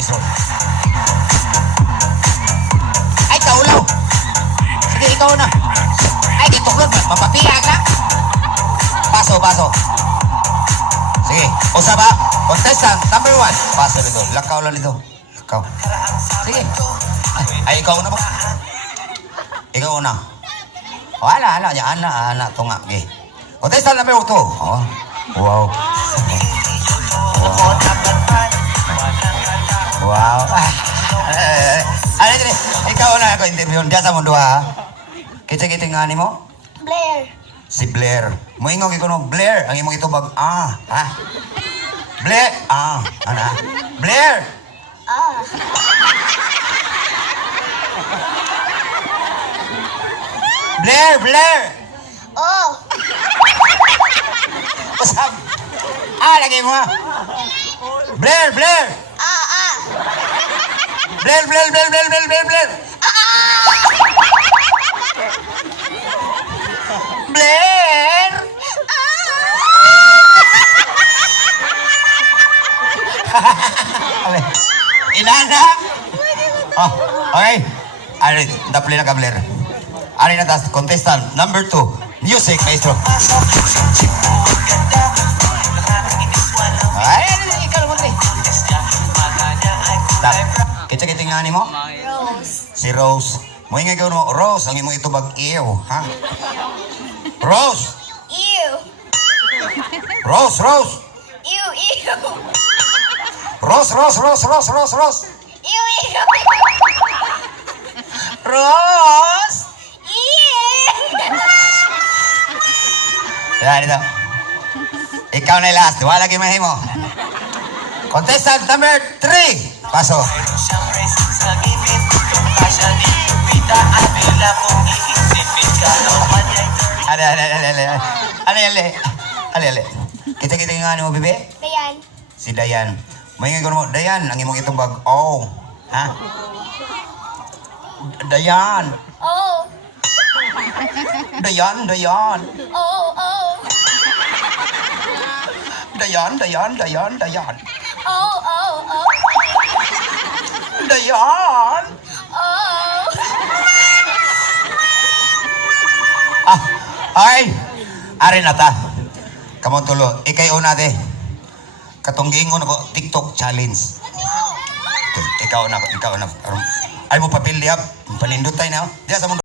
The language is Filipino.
maestro. Ay, kaulaw. Sige, ikaw na. Ay, gituklod. Mapapiya ka. Paso, paso. Sige, usa ba? Contestant number 1. Paso nito. Lakaw lang nito. Lakaw. Sige. Ay, ikaw na ba? Ikaw na. Wala, ana, tunga. Okay. Contestant number 2. Oh. Wow. Wow. Ano dito? Ikaw na ako interview. Diyan sa mundo ha. Kita-kita nga ni mo? Blair. Si Blair. Moingog ikaw no, Blair. Ang imong itubag, ha? Blair. Ano? Blair. Blair. Oh. Usap. Lagay mo ha. Blair. Blair. Blair. Inana. Oh, okay. Ari, dapli na ka Blair. Ari na tas contestant number 2. Music, maestro. Ay, ikaw mo rin. Kita-kita nga ni mo? Rose. Si Rose. Mo ingay ka mo, Rose, ang imong itubag iyo, ha? Rose! Ew. Rose! Ew. Rose! Ew. Rose! Ew. Yan, ito. Ikaw na last. Wala kayo mahimo. Contestant number 3. Paso. Ale. Kita-kita nga ni mo, bebe? Dayan. Si Dayan. Maingay ko mo, Dayan, ang imong itong bag. Oh. Ha? Dayan. Oh. Dayan. Oh. Dayan. Oh. Dayan. Oh. Dayan. Oh. Ay! Ari na ta. Kamon tulo. Ikay una de. Katunggingon ako TikTok challenge. Ikaw na. Ay mo papel diap. Panindot tayo na. Diya sa mundo.